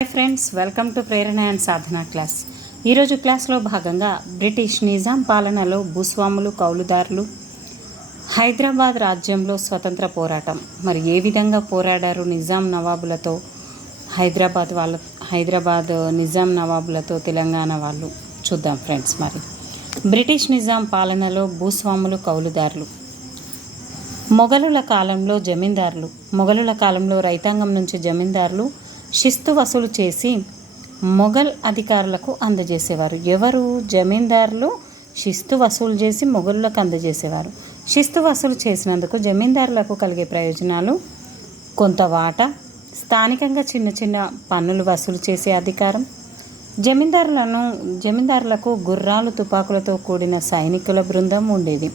Hi friends, welcome to Prerana and Sadhana class. ఈరోజు క్లాస్లో భాగంగా బ్రిటిష్ నిజాం పాలనలో భూస్వాములు, కౌలుదారులు, హైదరాబాద్ రాజ్యంలో స్వతంత్ర పోరాటం మరి ఏ విధంగా పోరాడారు నిజాం నవాబులతో, హైదరాబాద్ నిజాం నవాబులతో తెలంగాణ వాళ్ళు చూద్దాం ఫ్రెండ్స్. మరి బ్రిటిష్ నిజాం పాలనలో భూస్వాములు, కౌలుదారులు. మొఘలుల కాలంలో జమీందారులు. మొఘలుల కాలంలో రైతాంగం నుంచి జమీందారులు శిస్తు వసూలు చేసి మొఘల్ అధికారులకు అందజేసేవారు. ఎవరు? జమీందారులు శిస్తు వసూలు చేసి మొఘలులకు అందజేసేవారు. శిస్తు వసూలు చేసినందుకు జమీందారులకు కలిగే ప్రయోజనాలు: కొంత వాటా, స్థానికంగా చిన్న చిన్న పన్నులు వసూలు చేసే అధికారం, జమీందారులకు గుర్రాలు, తుపాకులతో కూడిన సైనికుల బృందం ఉండేది.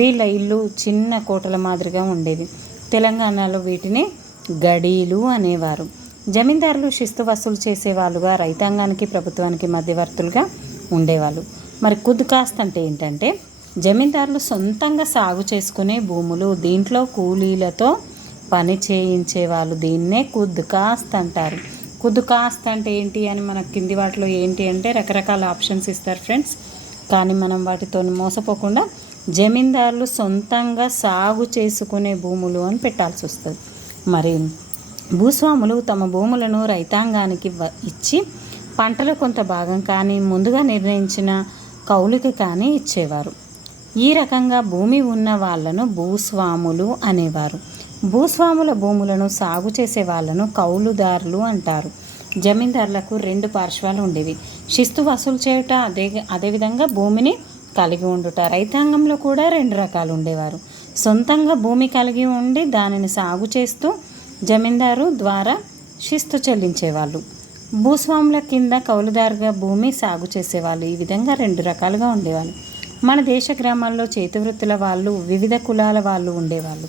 వీళ్ళ ఇల్లు చిన్న కోటల మాదిరిగా ఉండేది. తెలంగాణలో వీటిని గడీలు అనేవారు. జమీందారులు శిస్తు వసూలు చేసేవాళ్ళుగా రైతాంగానికి, ప్రభుత్వానికి మధ్యవర్తులుగా ఉండేవాళ్ళు. మరి కుద్కాస్త్ అంటే ఏంటంటే జమీందారులు సొంతంగా సాగు చేసుకునే భూములు. దీంట్లో కూలీలతో పని చేయించేవాళ్ళు. దీన్నే కుద్కాస్త్ అంటారు. కుద్కాస్త్ అంటే ఏంటి అని మనకు కింది వాటిలో ఏంటి అంటే రకరకాల ఆప్షన్స్ ఇస్తారు ఫ్రెండ్స్. కానీ మనం వాటితో మోసపోకుండా జమీందారులు సొంతంగా సాగు చేసుకునే భూములు అని పెట్టాల్సి వస్తుంది. మరి భూస్వాములు తమ భూములను రైతాంగానికి ఇచ్చి పంటలో కొంత భాగం కానీ ముందుగా నిర్ణయించిన కౌలుకి కానీ ఇచ్చేవారు. ఈ రకంగా భూమి ఉన్న వాళ్లను భూస్వాములు అనేవారు. భూస్వాముల భూములను సాగు చేసే వాళ్లను కౌలుదారులు అంటారు. జమీందారులకు రెండు పార్శ్వాలు ఉండేవి: శిస్తు వసూలు చేయుట, అదేవిధంగా భూమిని కలిగి ఉండుట. రైతాంగంలో కూడా రెండు రకాలు ఉండేవారు. సొంతంగా భూమి కలిగి ఉండి దానిని సాగు చేస్తూ జమీందారు ద్వారా శిస్తు చెల్లించేవాళ్ళు. భూస్వాముల కింద కౌలుదారుగా భూమి సాగు చేసేవాళ్ళు. ఈ విధంగా రెండు రకాలుగా ఉండేవాళ్ళు. మన దేశ గ్రామాల్లో చేతివృత్తుల వాళ్ళు, వివిధ కులాల వాళ్ళు ఉండేవాళ్ళు.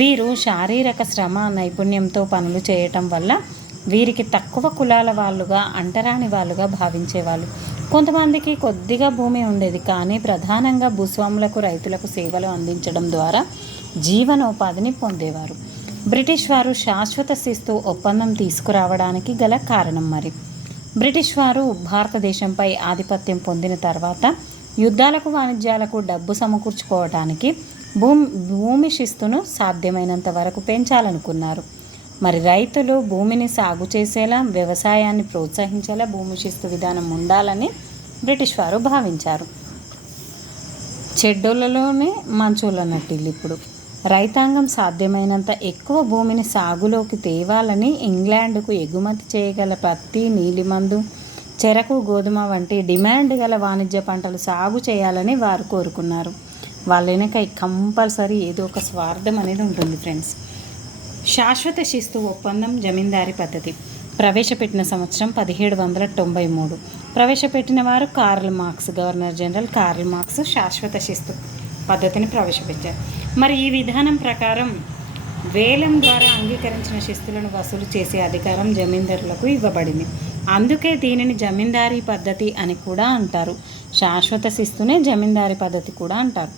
వీరు శారీరక శ్రమ, నైపుణ్యంతో పనులు చేయటం వల్ల వీరికి తక్కువ కులాల వాళ్ళుగా, అంటరాని వాళ్ళుగా భావించేవాళ్ళు. కొంతమందికి కొద్దిగా భూమి ఉండేది, కానీ ప్రధానంగా భూస్వాములకు, రైతులకు సేవలు అందించడం ద్వారా జీవనోపాధిని పొందేవారు. బ్రిటిష్ వారు శాశ్వత శిస్తు ఒప్పందం తీసుకురావడానికి గల కారణం. మరి బ్రిటిష్ వారు భారతదేశంపై ఆధిపత్యం పొందిన తర్వాత యుద్ధాలకు, వాణిజ్యాలకు డబ్బు సమకూర్చుకోవడానికి భూమి శిస్తును సాధ్యమైనంత వరకు పెంచాలనుకున్నారు. మరి రైతులు భూమిని సాగు చేసేలా, వ్యవసాయాన్ని ప్రోత్సహించేలా భూమి శిస్తు విధానం ఉండాలని బ్రిటిష్ వారు భావించారు. చెడ్డోళ్ళలోనే మంచోళ్ళన్నట్టు ఇప్పుడు రైతాంగం సాధ్యమైనంత ఎక్కువ భూమిని సాగులోకి తేవాలని ఇంగ్లాండ్కు ఎగుమతి చేయగల పత్తి, నీలిమందు, చెరకు, గోధుమ వంటి డిమాండ్ గల వాణిజ్య పంటలు సాగు చేయాలని వారు కోరుకున్నారు. వాళ్ళ వెనక కంపల్సరీ ఏదో ఒక స్వార్థం అనేది ఉంటుంది ఫ్రెండ్స్. శాశ్వత శిస్తు ఒప్పందం, జమీందారీ పద్ధతి ప్రవేశపెట్టిన సంవత్సరం 1793. ప్రవేశపెట్టిన వారు Karl Marx, governor general Karl Marx శాశ్వత శిస్తు పద్ధతిని ప్రవేశపెట్టారు. మరి ఈ విధానం ప్రకారం వేలం ద్వారా అంగీకరించిన శిస్తులను వసూలు చేసే అధికారం జమీందారులకు ఇవ్వబడింది. అందుకే దీనిని జమీందారీ పద్ధతి అని కూడా అంటారు. శాశ్వత శిస్తునే జమీందారీ పద్ధతి కూడా అంటారు.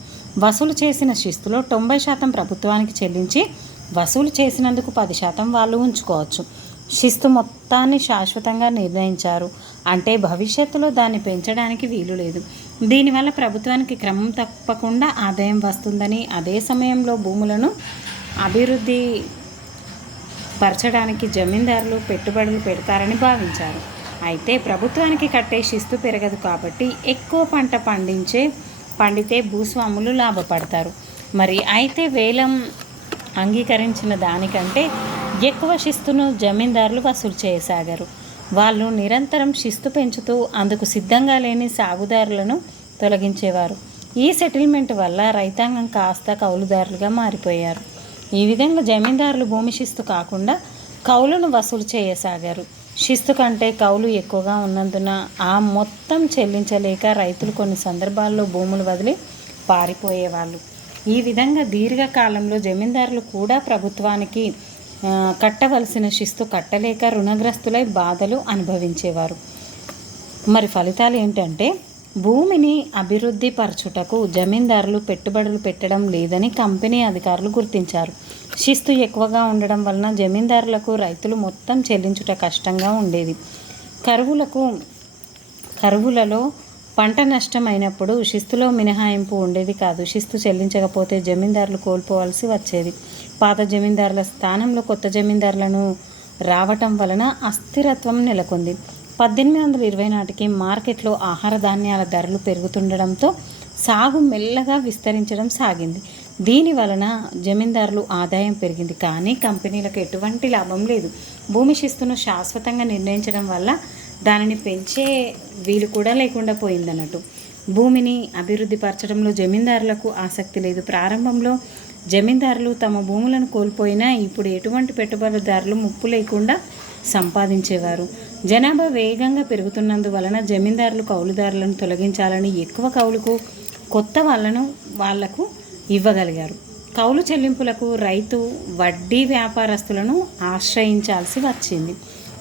వసూలు చేసిన శిస్తులో 90% ప్రభుత్వానికి చెల్లించి వసూలు చేసినందుకు 10% వాళ్ళు ఉంచుకోవచ్చు. శిస్తు మొత్తాన్ని శాశ్వతంగా నిర్ణయించారు అంటే భవిష్యత్తులో దాన్ని పెంచడానికి వీలు లేదు. దీనివల్ల ప్రభుత్వానికి క్రమం తప్పకుండా ఆదాయం వస్తుందని, అదే సమయంలో భూములను అభివృద్ధి పరచడానికి జమీందారులు పెట్టుబడులు పెడతారని భావించారు. అయితే ప్రభుత్వానికి కట్టే శిస్తు పెరగదు కాబట్టి ఎక్కువ పంట పండితే భూస్వాములు లాభపడతారు. మరి అయితే వేలం అంగీకరించిన దానికంటే ఎక్కువ శిస్తును జమీందారులు వసూలు చేయసాగారు. వాళ్ళు నిరంతరం శిస్తు పెంచుతూ అందుకు సిద్ధంగా లేని సాగుదారులను తొలగించేవారు. ఈ సెటిల్మెంట్ వల్ల రైతాంగం కాస్త కౌలుదారులుగా మారిపోయారు. ఈ విధంగా జమీందారులు భూమి శిస్తు కాకుండా కౌలును వసూలు చేయసాగారు. శిస్తు కంటే కౌలు ఎక్కువగా ఉన్నందున ఆ మొత్తం చెల్లించలేక రైతులు కొన్ని సందర్భాల్లో భూములు వదిలి పారిపోయేవాళ్ళు. ఈ విధంగా దీర్ఘకాలంలో జమీందారులు కూడా ప్రభుత్వానికి కట్టవలసిన శిస్తు కట్టలేక రుణగ్రస్తులై బాధలు అనుభవించేవారు. మరి ఫలితాలు ఏంటంటే భూమిని అభివృద్ధి పరచుటకు జమీందారులు పెట్టుబడులు పెట్టడం లేదని కంపెనీ అధికారులు గుర్తించారు. శిస్తు ఎక్కువగా ఉండడం వలన జమీందారులకు రైతులు మొత్తం చెల్లించుట కష్టంగా ఉండేది. కరువులలో పంట నష్టం అయినప్పుడు శిస్తులో మినహాయింపు ఉండేది కాదు. శిస్తు చెల్లించకపోతే జమీందారులు కోల్పోవాల్సి వచ్చేది. పాత జమీందారుల స్థానంలో కొత్త జమీందారులను రావటం వలన అస్థిరత్వం నెలకొంది. 1820 నాటికి మార్కెట్లో ఆహార ధాన్యాల ధరలు పెరుగుతుండడంతో సాగు మెల్లగా విస్తరించడం సాగింది. దీని వలన జమీందారులు ఆదాయం పెరిగింది, కానీ కంపెనీలకు ఎటువంటి లాభం లేదు. భూమి శిస్తును శాశ్వతంగా నిర్ణయించడం వల్ల దానిని పెంచే వీలు కూడా లేకుండా పోయిందన్నట్టు. భూమిని అభివృద్ధి పరచడంలో జమీందారులకు ఆసక్తి లేదు. ప్రారంభంలో జమీందారులు తమ భూములను కోల్పోయినా ఇప్పుడు ఎటువంటి పెట్టుబడిదారులు ముప్పు లేకుండా సంపాదించేవారు. జనాభా వేగంగా పెరుగుతున్నందువలన జమీందారులు కౌలుదారులను తొలగించాలని ఎక్కువ కౌలుకు కొత్త వాళ్లకు ఇవ్వగలిగారు. కౌలు చెల్లింపులకు రైతు వడ్డీ వ్యాపారస్తులను ఆశ్రయించాల్సి వచ్చింది.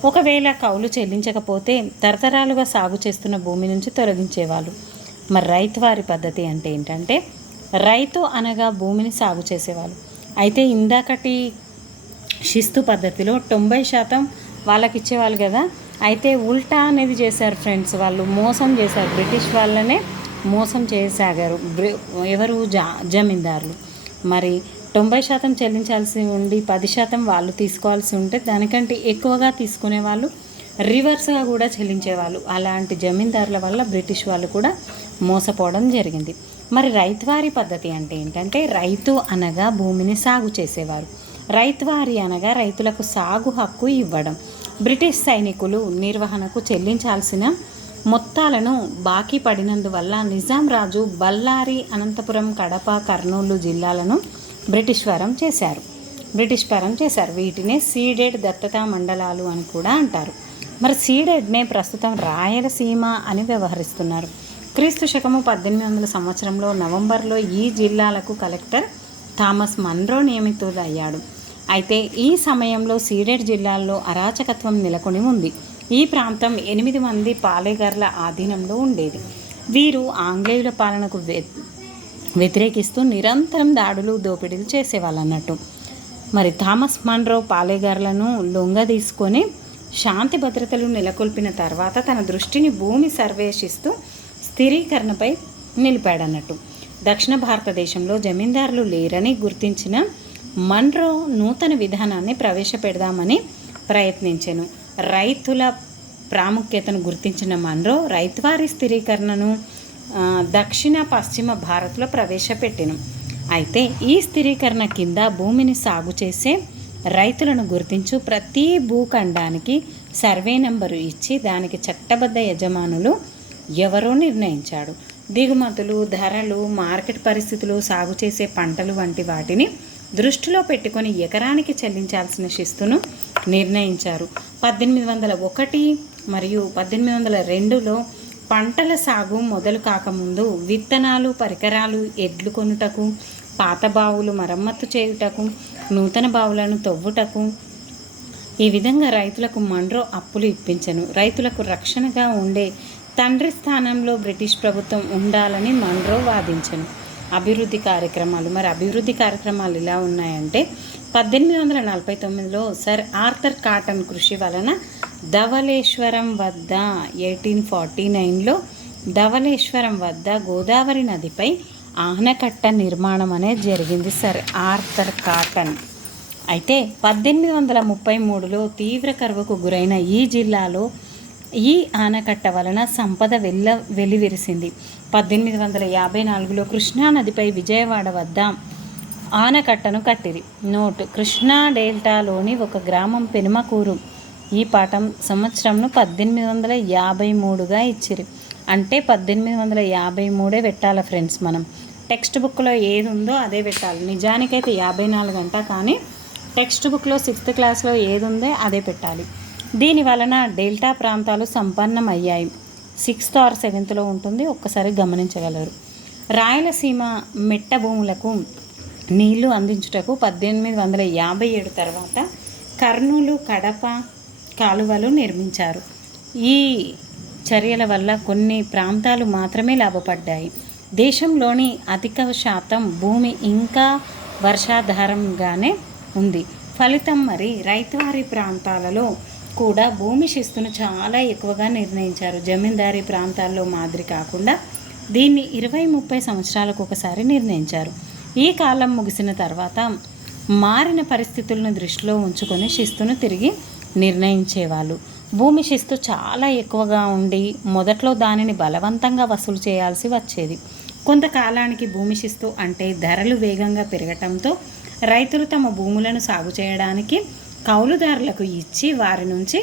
ఒకవేళ కౌలు చెల్లించకపోతే తరతరాలుగా సాగు చేస్తున్న భూమి నుంచి తొలగించేవాళ్ళు. మరి రైతువారి పద్ధతి అంటే ఏంటంటే, రైతు అనగా భూమిని సాగు చేసేవాళ్ళు. అయితే ఇందాకటి శిస్తు పద్ధతిలో 90% వాళ్ళకి ఇచ్చేవాళ్ళు కదా. అయితే ఉల్టా అనేది చేశారు ఫ్రెండ్స్. వాళ్ళు మోసం చేశారు, బ్రిటిష్ వాళ్ళనే మోసం చేయసాగారు ఎవరు జమీందారులు. మరి 90% చెల్లించాల్సి ఉండి 10% వాళ్ళు తీసుకోవాల్సి ఉంటే దానికంటే ఎక్కువగా తీసుకునే వాళ్ళు రివర్స్గా కూడా చెల్లించేవాళ్ళు. అలాంటి జమీందారుల వల్ల బ్రిటిష్ వాళ్ళు కూడా మోసపోవడం జరిగింది. మరి రైతువారి పద్ధతి అంటే ఏంటంటే, రైతు అనగా భూమిని సాగు చేసేవారు. రైతువారి అనగా రైతులకు సాగు హక్కు ఇవ్వడం. బ్రిటిష్ సైనికులు నిర్వహణకు చెల్లించాల్సిన మొత్తాలను బాకీ పడినందువల్ల నిజాం రాజు బళ్ళారి, అనంతపురం, కడప, కర్నూలు జిల్లాలను బ్రిటిష్ పరం చేశారు. వీటినే సీడెడ్ దత్తతా మండలాలు అని కూడా అంటారు. మరి సీడెడ్నే ప్రస్తుతం రాయలసీమ అని వ్యవహరిస్తున్నారు. క్రీస్తు శకము 1800 సంవత్సరంలో నవంబర్లో ఈ జిల్లాలకు కలెక్టర్ థామస్ మన్రో నియమితుడయ్యాడు. అయితే ఈ సమయంలో సీడెడ్ జిల్లాల్లో అరాచకత్వం నెలకొని ఉంది. ఈ ప్రాంతం 8 మంది పాలేగార్ల ఆధీనంలో ఉండేది. వీరు ఆంగ్లేయుల పాలనకు వ్యతిరేకిస్తూ నిరంతరం దాడులు, దోపిడీలు చేసేవాళ్ళు అన్నట్టు. మరి థామస్ మన్రో పాలేగార్లను లొంగదీసుకొని శాంతి భద్రతలు నెలకొల్పిన తర్వాత తన దృష్టిని భూమి సర్వేషిస్తూ స్థిరీకరణపై నిలిపాడన్నట్టు. దక్షిణ భారతదేశంలో జమీందారులు లేరని గుర్తించిన మన్రో నూతన విధానాన్ని ప్రవేశపెడదామని ప్రయత్నించెను. రైతుల ప్రాముఖ్యతను గుర్తించిన మన్రో రైతువారి స్థిరీకరణను దక్షిణ పశ్చిమ భారత్లో ప్రవేశపెట్టెను. అయితే ఈ స్థిరీకరణ కింద భూమిని సాగు చేసే రైతులను గుర్తించు ప్రతి భూఖండానికి సర్వే నంబరు ఇచ్చి దానికి చట్టబద్ధ యజమానులు ఎవరో నిర్ణయించాడు. దిగుమతులు, ధరలు, మార్కెట్ పరిస్థితులు, సాగు చేసే పంటలు వంటి వాటిని దృష్టిలో పెట్టుకొని ఎకరానికి చెల్లించాల్సిన శిస్తును నిర్ణయించారు. 1801 మరియు 1802లో పంటల సాగు మొదలు కాకముందు విత్తనాలు, పరికరాలు, ఎడ్లు కొనుటకు, పాత బావులు మరమ్మత్తు చేయుటకు, నూతన బావులను తవ్వుటకు ఈ విధంగా రైతులకు మన్రో అప్పులు ఇప్పించెను. రైతులకు రక్షణగా ఉండే తండ్రి స్థానంలో బ్రిటిష్ ప్రభుత్వం ఉండాలని మన్రో వాదించెను. అభివృద్ధి కార్యక్రమాలు ఇలా ఉన్నాయంటే, 1849లో సర్ ఆర్థర్ కాటన్ కృషి వలన ధవళేశ్వరం వద్ద 1849లో ధవళేశ్వరం వద్ద గోదావరి నదిపై ఆనకట్ట నిర్మాణం అనేది జరిగింది. Sir Arthur cotton. అయితే 1833లో తీవ్ర కరువుకు గురైన ఈ జిల్లాలో ఈ ఆనకట్ట వలన సంపద వెల్లివిరిసింది. 1854లో కృష్ణానదిపై విజయవాడ వద్ద ఆనకట్టను కట్టిరి. నోట్: కృష్ణా డెల్టాలోని ఒక గ్రామం పెనుమకూరు. ఈ పాఠం సంవత్సరంను 1853గా ఇచ్చిరి. అంటే 1853 పెట్టాలి ఫ్రెండ్స్. మనం టెక్స్ట్ బుక్లో ఏది ఉందో అదే పెట్టాలి. నిజానికైతే 54 అంట, కానీ టెక్స్ట్ బుక్లో 6th క్లాస్లో ఏది ఉందో అదే పెట్టాలి. దీని వలన డెల్టా ప్రాంతాలు సంపన్నమయ్యాయి. 6th or 7thలో ఉంటుంది, ఒక్కసారి గమనించగలరు. రాయలసీమ మెట్ట భూములకు నీళ్లు అందించుటకు 1857 తర్వాత కర్నూలు, కడప కాలువలు నిర్మించారు. ఈ చర్యల వల్ల కొన్ని ప్రాంతాలు మాత్రమే లాభపడ్డాయి. దేశంలోని అధిక శాతం భూమి ఇంకా వర్షాధారంగానే ఉంది. ఫలితం మరి రైతువారి ప్రాంతాలలో కూడా భూమి శిస్తును చాలా ఎక్కువగా నిర్ణయించారు. జమీందారీ ప్రాంతాల్లో మాదిరి కాకుండా దీన్ని 20-30 సంవత్సరాలకు ఒకసారి నిర్ణయించారు. ఈ కాలం ముగిసిన తర్వాత మారిన పరిస్థితులను దృష్టిలో ఉంచుకొని శిస్తును తిరిగి నిర్ణయించేవాళ్ళు. భూమి శిస్తు చాలా ఎక్కువగా ఉండి మొదట్లో దానిని బలవంతంగా వసూలు చేయాల్సి వచ్చేది. కొంతకాలానికి భూమి శిస్తు అంటే ధరలు వేగంగా పెరగటంతో రైతులు తమ భూములను సాగు చేయడానికి కౌలుదారులకు ఇచ్చి వారి నుంచి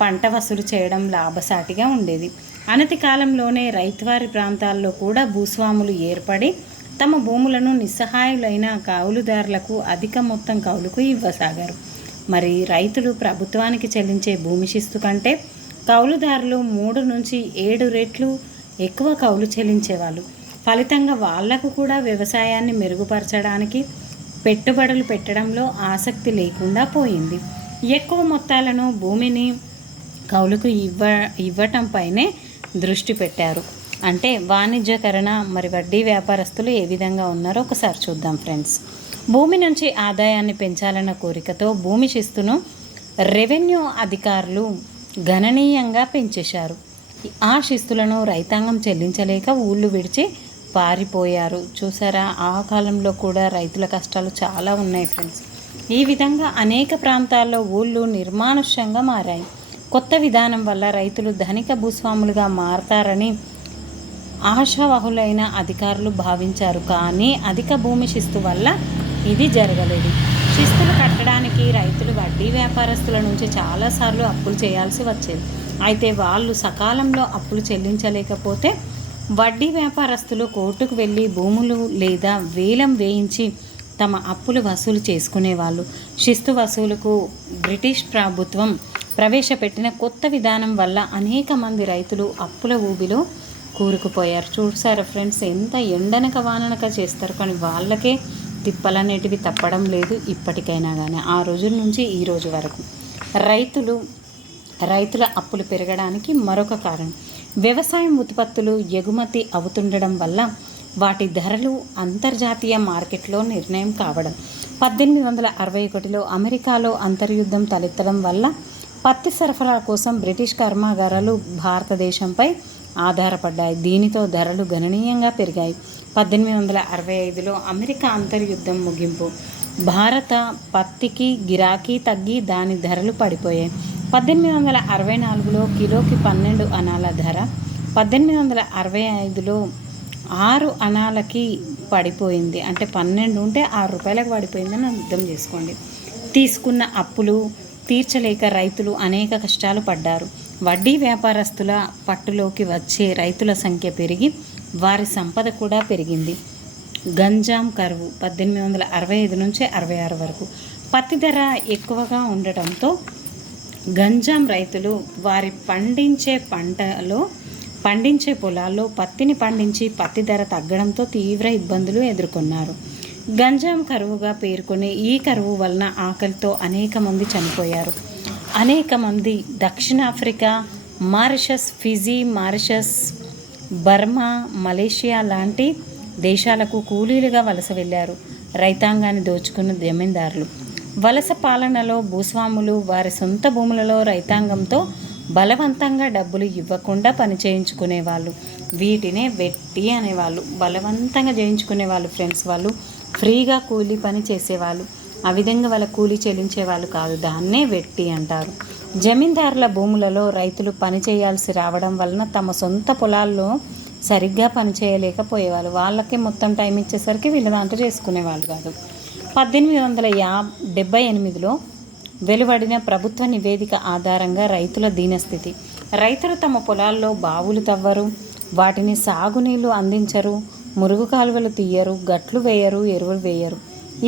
పంట వసూలు చేయడం లాభసాటిగా ఉండేది. అనతి కాలంలోనే రైతువారి ప్రాంతాల్లో కూడా భూస్వాములు ఏర్పడి తమ భూములను నిస్సహాయులైన కౌలుదారులకు అధిక మొత్తం కౌలుకు ఇవ్వసాగారు. మరి రైతులు ప్రభుత్వానికి చెల్లించే భూమి శిస్తు కంటే కౌలుదారులు 3 నుంచి 7 రెట్లు ఎక్కువ కౌలు చెల్లించేవాళ్ళు. ఫలితంగా వాళ్లకు కూడా వ్యవసాయాన్ని మెరుగుపరచడానికి పెట్టుబడులు పెట్టడంలో ఆసక్తి లేకుండా పోయింది. ఎక్కువ మొత్తాలను భూమిని కౌలుకు ఇవ్వటంపైనే దృష్టి పెట్టారు. అంటే వాణిజ్యకరణ మరి వడ్డీ వ్యాపారస్తులు ఏ విధంగా ఉన్నారో ఒకసారి చూద్దాం ఫ్రెండ్స్. భూమి నుంచి ఆదాయాన్ని పెంచాలన్న కోరికతో భూమి శిస్తును రెవెన్యూ అధికారులు గణనీయంగా పెంచేశారు. ఆ శిస్తులను రైతాంగం చెల్లించలేక ఊళ్ళు విడిచి పారిపోయారు. చూసారా, ఆ కాలంలో కూడా రైతుల కష్టాలు చాలా ఉన్నాయి ఫ్రెండ్స్. ఈ విధంగా అనేక ప్రాంతాల్లో ఊళ్ళు నిర్మానుష్యంగా మారాయి. కొత్త విధానం వల్ల రైతులు ధనిక భూస్వాములుగా మారతారని ఆశావహులైన అధికారులు భావించారు. కానీ అధిక భూమి శిస్తు వల్ల ఇది జరగలేదు. శిస్తులు కట్టడానికి రైతులు వడ్డీ వ్యాపారస్తుల నుంచి చాలాసార్లు అప్పులు చేయాల్సి వచ్చేది. అయితే వాళ్ళు సకాలంలో అప్పులు చెల్లించలేకపోతే వడ్డీ వ్యాపారస్తులు కోర్టుకు వెళ్ళి భూములు లేదా వేలం వేయించి తమ అప్పులు వసూలు చేసుకునేవాళ్ళు. శిస్తు వసూలుకు బ్రిటిష్ ప్రభుత్వం ప్రవేశపెట్టిన కొత్త విధానం వల్ల అనేక మంది రైతులు అప్పుల ఊబిలో కూరుకుపోయారు. చూసారా ఫ్రెండ్స్, ఎంత ఎండనక వాననక చేస్తారు, కానీ వాళ్ళకే తిప్పలనేటివి తప్పడం లేదు ఇప్పటికైనా కానీ. ఆ రోజుల నుంచి ఈ రోజు వరకు రైతుల అప్పులు పెరగడానికి మరొక కారణం వ్యవసాయం ఉత్పత్తులు ఎగుమతి అవుతుండడం వల్ల వాటి ధరలు అంతర్జాతీయ మార్కెట్లో నిర్ణయం కావడం. 1861లో అమెరికాలో అంతర్యుద్ధం తలెత్తడం వల్ల పత్తి సరఫరా కోసం బ్రిటిష్ కర్మాగారాలు భారతదేశంపై ఆధారపడ్డాయి. దీనితో ధరలు గణనీయంగా పెరిగాయి. 1865లో అమెరికా అంతర్యుద్ధం ముగింపు భారత పత్తికి గిరాకీ తగ్గి దాని ధరలు పడిపోయాయి. 1864లో కిలోకి 12 అనాల ధర 1865లో 6 అనాలకి పడిపోయింది. అంటే 12 ఉంటే 6 రూపాయలకు పడిపోయిందని అర్థం చేసుకోండి. తీసుకున్న అప్పులు తీర్చలేక రైతులు అనేక కష్టాలు పడ్డారు. వడ్డీ వ్యాపారస్తుల పట్టులోకి వచ్చే రైతుల సంఖ్య పెరిగి వారి సంపద కూడా పెరిగింది. గంజాం కరువు 1865 నుంచి 66 వరకు. పత్తి ధర ఎక్కువగా ఉండటంతో గంజాం రైతులు వారి పండించే పొలాల్లో పత్తిని పండించి పత్తి ధర తగ్గడంతో తీవ్ర ఇబ్బందులు ఎదుర్కొన్నారు. గంజాం కరువుగా పేర్కొనే ఈ కరువు వలన ఆకలితో అనేక మంది చనిపోయారు. అనేక మంది దక్షిణాఫ్రికా, మారిషస్, ఫిజీ, బర్మా, మలేషియా లాంటి దేశాలకు కూలీలుగా వలస వెళ్ళారు. రైతాంగాన్ని దోచుకున్న జమీందారులు. వలస పాలనలో భూస్వాములు వారి సొంత భూములలో రైతాంగంతో బలవంతంగా డబ్బులు ఇవ్వకుండా పని చేయించుకునేవాళ్ళు. వీటినే వెట్టి అనేవాళ్ళు. బలవంతంగా చేయించుకునేవాళ్ళు ఫ్రెండ్స్. వాళ్ళు ఫ్రీగా కూలీ పని చేసేవాళ్ళు. ఆ విధంగా వాళ్ళ కూలీ చెల్లించేవాళ్ళు కాదు. దాన్నే వెట్టి అంటారు. జమీందారుల భూములలో రైతులు పని చేయాల్సి రావడం వలన తమ సొంత పొలాల్లో సరిగ్గా పని చేయలేకపోయేవాళ్ళు. వాళ్ళకే మొత్తం టైం ఇచ్చేసరికి వీళ్ళ దాంట్లో చేసుకునేవాళ్ళు కాదు. 1878లో వెలువడిన ప్రభుత్వ నివేదిక ఆధారంగా రైతుల దీనస్థితి. రైతులు తమ పొలాల్లో బావులు తవ్వరు, వాటిని సాగునీళ్లు అందించరు, మురుగు కాలువలు తీయరు, గట్లు వేయరు, ఎరువులు వేయరు.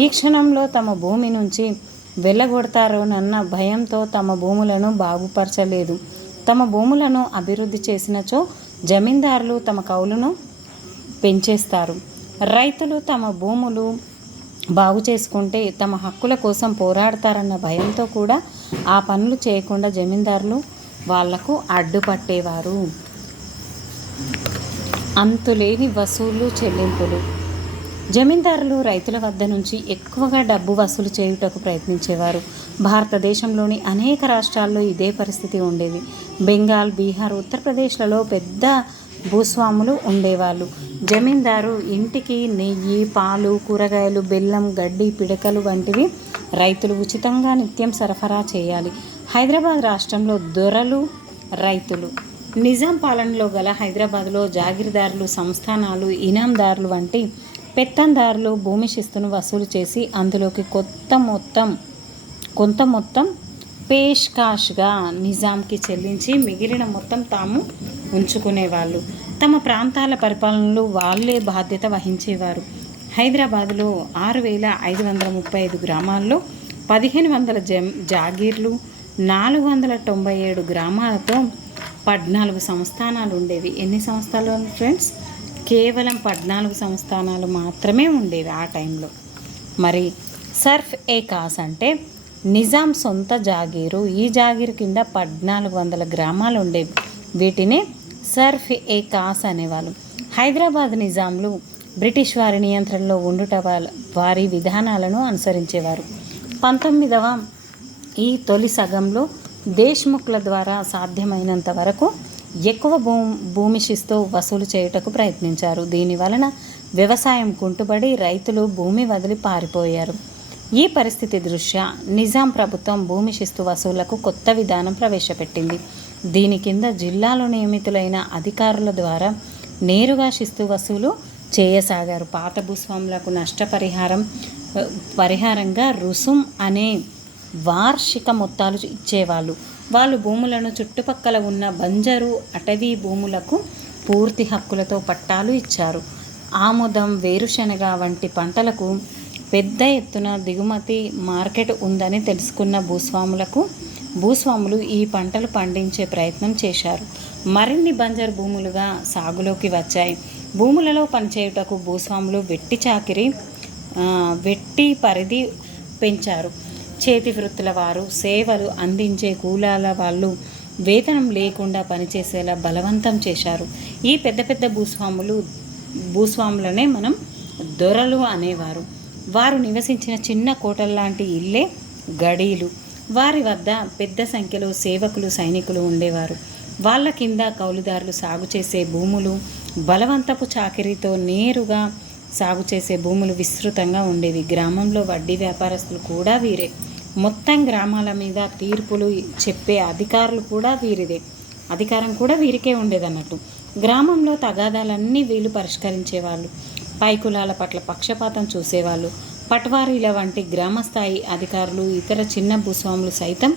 ఈ క్షణంలో తమ భూమి నుంచి వెళ్ళగొడతారోనన్న భయంతో తమ భూములను బాగుపరచలేదు. తమ భూములను అభివృద్ధి చేసినచో జమీందారులు తమ కౌలును పెంచేస్తారు. రైతులు తమ భూములు బాగు చేసుకుంటే తమ హక్కుల కోసం పోరాడతారన్న భయంతో కూడా ఆ పనులు చేయకుండా జమీందారులు వాళ్లకు అడ్డుపట్టేవారు. అంతులేని వసూలు చెల్లింపులు. జమీందారులు రైతుల వద్ద నుంచి ఎక్కువగా డబ్బు వసూలు చేయుటకు ప్రయత్నించేవారు. భారతదేశంలోని అనేక రాష్ట్రాల్లో ఇదే పరిస్థితి ఉండేది. బెంగాల్, బీహార్, ఉత్తరప్రదేశ్లలో పెద్ద భూస్వాములు ఉండేవాళ్ళు. జమీందారు ఇంటికి నెయ్యి, పాలు, కూరగాయలు, బెల్లం, గడ్డి, పిడకలు వంటివి రైతులు ఉచితంగా నిత్యం సరఫరా చేయాలి. హైదరాబాద్ రాష్ట్రంలో దొరలు, రైతులు. నిజాం పాలనలో గల హైదరాబాద్లో జాగీర్దారులు, సంస్థానాలు, ఇనాందారులు వంటి పెత్తందారులు భూమి శిస్తును వసూలు చేసి అందులోకి కొంత మొత్తం పేష్కాష్గా నిజాంకి చెల్లించి మిగిలిన మొత్తం తాము ఉంచుకునేవాళ్ళు. తమ ప్రాంతాల పరిపాలనలో వాళ్ళే బాధ్యత వహించేవారు. హైదరాబాదులో 6,535 గ్రామాల్లో 1,500 జాగీర్లు, 497 గ్రామాలతో 14 సంస్థానాలు ఉండేవి. ఎన్ని సంస్థలు ఫ్రెండ్స్? కేవలం 14 సంస్థానాలు మాత్రమే ఉండేవి ఆ టైంలో. మరి సర్ఫ్ ఏ కాస్ అంటే నిజాం సొంత జాగీరు. ఈ జాగీరు కింద 1,400 గ్రామాలు ఉండేవి. వీటిని సర్ఫ్ ఏ కాస్ అనేవాళ్ళు. హైదరాబాద్ నిజాంలు బ్రిటిష్ వారి నియంత్రణలో ఉండుట వారి విధానాలను అనుసరించేవారు. 19వ ఈ తొలి సగంలో దేశ్ముఖ్ల ద్వారా సాధ్యమైనంత వరకు ఎక్కువ భూమి శిస్తు వసూలు చేయుటకు ప్రయత్నించారు. దీని వలన వ్యవసాయం కుంటుబడి రైతులు భూమి వదిలి పారిపోయారు. ఈ పరిస్థితి దృష్ట్యా నిజాం ప్రభుత్వం భూమి శిస్తు వసూళ్లకు కొత్త విధానం ప్రవేశపెట్టింది. దీని కింద జిల్లాలో నియమితులైన అధికారుల ద్వారా నేరుగా శిస్తు వసూలు చేయసాగారు. పాత భూస్వాములకు పరిహారంగా రుసుం అనే వార్షిక మొత్తాలు ఇచ్చేవాళ్ళు. వాళ్ళు భూములను చుట్టుపక్కల ఉన్న బంజరు అటవీ భూములకు పూర్తి హక్కులతో పట్టాలు ఇచ్చారు. ఆముదం, వేరుశనగ వంటి పంటలకు పెద్ద ఎత్తున దిగుమతి మార్కెట్ ఉందని తెలుసుకున్న భూస్వాములు ఈ పంటలు పండించే ప్రయత్నం చేశారు. మరిన్ని బంజరు భూములుగా సాగులోకి వచ్చాయి. భూములలో పనిచేయుటకు భూస్వాములు వెట్టి పరిధి పెంచారు. చేతి వృత్తుల వారు, సేవలు అందించే కూలాల వాళ్ళు వేతనం లేకుండా పనిచేసేలా బలవంతం చేశారు. ఈ పెద్ద పెద్ద భూస్వాములనే మనం దొరలు అనేవారు. వారు నివసించిన చిన్న కోటల్లాంటి ఇల్లే గడీలు. వారి వద్ద పెద్ద సంఖ్యలో సేవకులు, సైనికులు ఉండేవారు. వాళ్ళ కింద కౌలుదారులు సాగు చేసే భూములు, బలవంతపు చాకిరీతో నేరుగా సాగు చేసే భూములు విస్తృతంగా ఉండేవి. గ్రామంలో వడ్డీ వ్యాపారస్తులు కూడా వీరే. మొత్తం గ్రామాల మీద తీర్పులు చెప్పే అధికారం కూడా వీరికే ఉండేదన్నట్టు. గ్రామంలో తగాదాలన్నీ వీళ్ళు పరిష్కరించేవాళ్ళు. పై కులాల పట్ల పక్షపాతం చూసేవాళ్ళు. పట్వారీల వంటి గ్రామస్థాయి అధికారులు, ఇతర చిన్న భూస్వాములు సైతం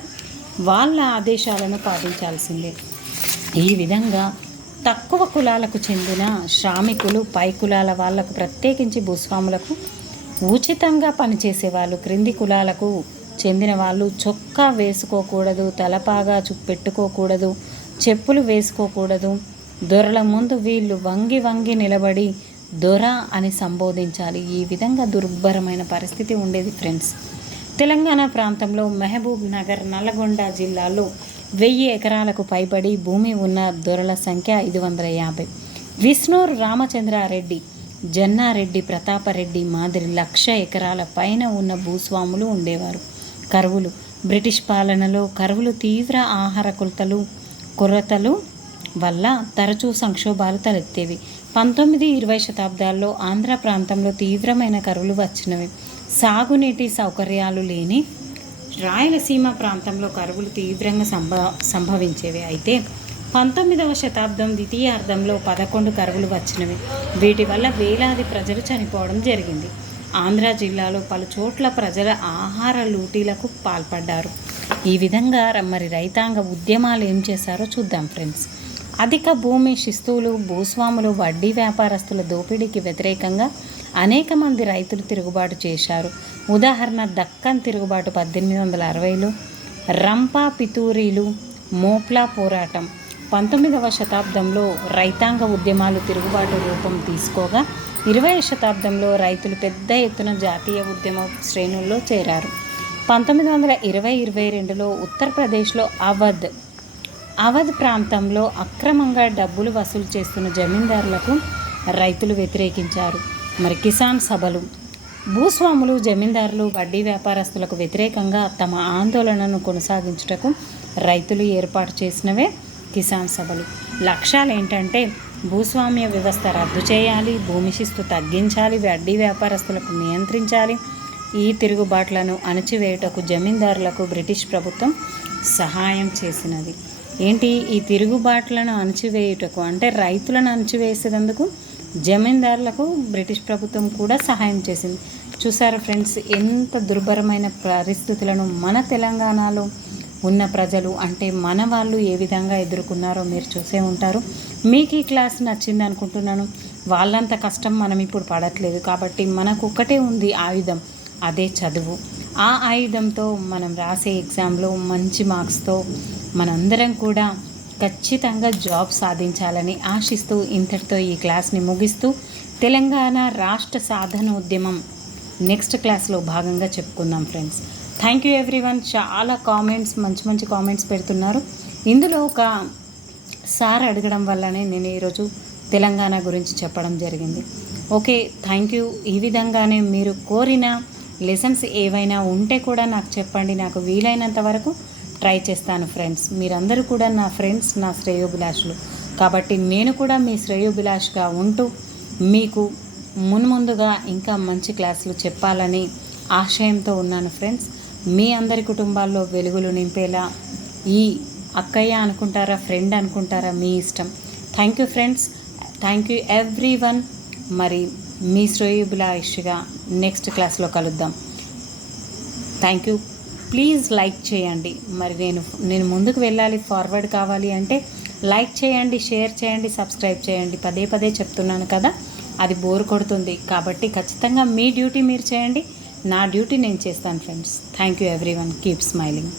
వాళ్ళ ఆదేశాలను పాటించాల్సిందే. ఈ విధంగా తక్కువ కులాలకు చెందిన శ్రామికులు పై కులాల వాళ్లకు, ప్రత్యేకించి భూస్వాములకు ఉచితంగా పనిచేసేవాళ్ళు. క్రింది కులాలకు చెందిన వాళ్ళు చొక్కా వేసుకోకూడదు, తలపాగా పెట్టుకోకూడదు, చెప్పులు వేసుకోకూడదు. దొరల ముందు వీళ్ళు వంగి నిలబడి దొర అని సంబోధించాలి. ఈ విధంగా దుర్భరమైన పరిస్థితి ఉండేది ఫ్రెండ్స్. తెలంగాణ ప్రాంతంలో మహబూబ్ నగర్, నల్గొండ జిల్లాలో 1000 ఎకరాలకు పైబడి భూమి ఉన్న దొరల సంఖ్య 550. విష్ణూరు రామచంద్రారెడ్డి, జన్నారెడ్డి, ప్రతాపరెడ్డి మాదిరి 1,00,000 ఎకరాల పైన ఉన్న భూస్వాములు ఉండేవారు. కరువులు. బ్రిటిష్ పాలనలో కరువులు, తీవ్ర ఆహార కొరతలు వల్ల తరచూ సంక్షోభాలు తలెత్తేవి. 19-20 శతాబ్దాల్లో ఆంధ్ర ప్రాంతంలో తీవ్రమైన కరువులు వచ్చినవి. సాగునీటి సౌకర్యాలు లేని రాయలసీమ ప్రాంతంలో కరువులు తీవ్రంగా సంభవించేవి. అయితే 19వ శతాబ్దం ద్వితీయార్ధంలో 11 కరువులు వచ్చినవి. వీటి వల్ల వేలాది ప్రజలు చనిపోవడం జరిగింది. ఆంధ్ర జిల్లాలో పలు చోట్ల ప్రజల ఆహార లూటీలకు పాల్పడ్డారు. ఈ విధంగా మరి రైతాంగ ఉద్యమాలు ఏం చేశారో చూద్దాం ఫ్రెండ్స్. అధిక భూమి శిస్తువులు, భూస్వాములు, వడ్డీ వ్యాపారస్తుల దోపిడీకి వ్యతిరేకంగా అనేక మంది రైతులు తిరుగుబాటు చేశారు. ఉదాహరణ దక్కన్ తిరుగుబాటు 1860లో, రంపా పితూరీలు, మోప్లా పోరాటం. 19వ శతాబ్దంలో రైతాంగ ఉద్యమాలు తిరుగుబాటు రూపం తీసుకోగా 20వ శతాబ్దంలో రైతులు పెద్ద ఎత్తున జాతీయ ఉద్యమ శ్రేణుల్లో చేరారు. 1920-22లో ఉత్తరప్రదేశ్లో అవధ్ ప్రాంతంలో అక్రమంగా డబ్బులు వసూలు చేస్తున్న జమీందారులకు రైతులు వ్యతిరేకించారు. మరి కిసాన్ సభలు. భూస్వాములు, జమీందారులు, వడ్డీ వ్యాపారస్తులకు వ్యతిరేకంగా తమ ఆందోళనను కొనసాగించుటకు రైతులు ఏర్పాటు చేసినవే కిసాన్ సభలు. లక్ష్యాలు ఏంటంటే భూస్వామ్య వ్యవస్థ రద్దు చేయాలి, భూమి శిస్తు తగ్గించాలి, వడ్డీ వ్యాపారస్తులకు నియంత్రించాలి. ఈ తిరుగుబాట్లను అణచివేయుటకు జమీందారులకు బ్రిటిష్ ప్రభుత్వం సహాయం చేసినది. ఏంటి ఈ తిరుగుబాట్లను అణచివేయుటకు అంటే రైతులను అణచివేసేందుకు జమీందారులకు బ్రిటిష్ ప్రభుత్వం కూడా సహాయం చేసింది. చూసారా ఫ్రెండ్స్, ఎంత దుర్భరమైన పరిస్థితులను మన తెలంగాణలో ఉన్న ప్రజలు అంటే మన వాళ్ళు ఏ విధంగా ఎదుర్కొన్నారో మీరు చూసే ఉంటారు. మీకు ఈ క్లాస్ నచ్చింది అనుకుంటున్నాను. వాళ్ళంత కష్టం మనం ఇప్పుడు పడట్లేదు కాబట్టి మనకు ఒక్కటే ఉంది ఆయుధం, అదే చదువు. ఆ ఆయుధంతో మనం రాసే ఎగ్జామ్లో మంచి మార్క్స్తో మనందరం కూడా ఖచ్చితంగా జాబ్ సాధించాలని ఆశిస్తూ ఇంతటితో ఈ క్లాస్ని ముగిస్తూ తెలంగాణ రాష్ట్ర సాధన ఉద్యమం నెక్స్ట్ క్లాస్లో భాగంగా చెప్పుకుందాం ఫ్రెండ్స్. Thank you everyone. చాలా కామెంట్స్, మంచి మంచి కామెంట్స్ పెడుతున్నారు. ఇందులో ఒక సార్ అడగడం వల్లనే నేను ఈరోజు తెలంగాణ గురించి చెప్పడం జరిగింది. Okay, thank you. ఈ విధంగానే మీరు కోరిన లెసన్స్ ఏవైనా ఉంటే కూడా నాకు చెప్పండి. నాకు వీలైనంత వరకు ట్రై చేస్తాను ఫ్రెండ్స్. మీరందరూ కూడా నా ఫ్రెండ్స్, నా శ్రేయోభిలాషులు కాబట్టి నేను కూడా మీ శ్రేయోభిలాష్గా ఉంటూ మీకు మున్ముందుగా ఇంకా మంచి క్లాసులు చెప్పాలని ఆశయంతో ఉన్నాను ఫ్రెండ్స్. మీ అందరి కుటుంబాల్లో వెలుగులు నింపేలా ఈ అక్కయ్య అనుకుంటారా, ఫ్రెండ్ అనుకుంటారా, మీ ఇష్టం. Thank you friends. Thank you everyone. మరి మీ శ్రేయోభిలాష్గా నెక్స్ట్ క్లాస్లో కలుద్దాం. Thank you. ప్లీజ్ లైక్ చేయండి. మరి నేను ముందుకు వెళ్ళాలి, ఫార్వర్డ్ కావాలి అంటే లైక్ చేయండి, షేర్ చేయండి, సబ్స్క్రైబ్ చేయండి. పదే పదే చెప్తున్నాను కదా, అది బోర్ కొడుతుంది కాబట్టి ఖచ్చితంగా మీ డ్యూటీ మీరు చేయండి, నా డ్యూటీ నేను చేస్తాను friends. Thank you everyone. Keep smiling.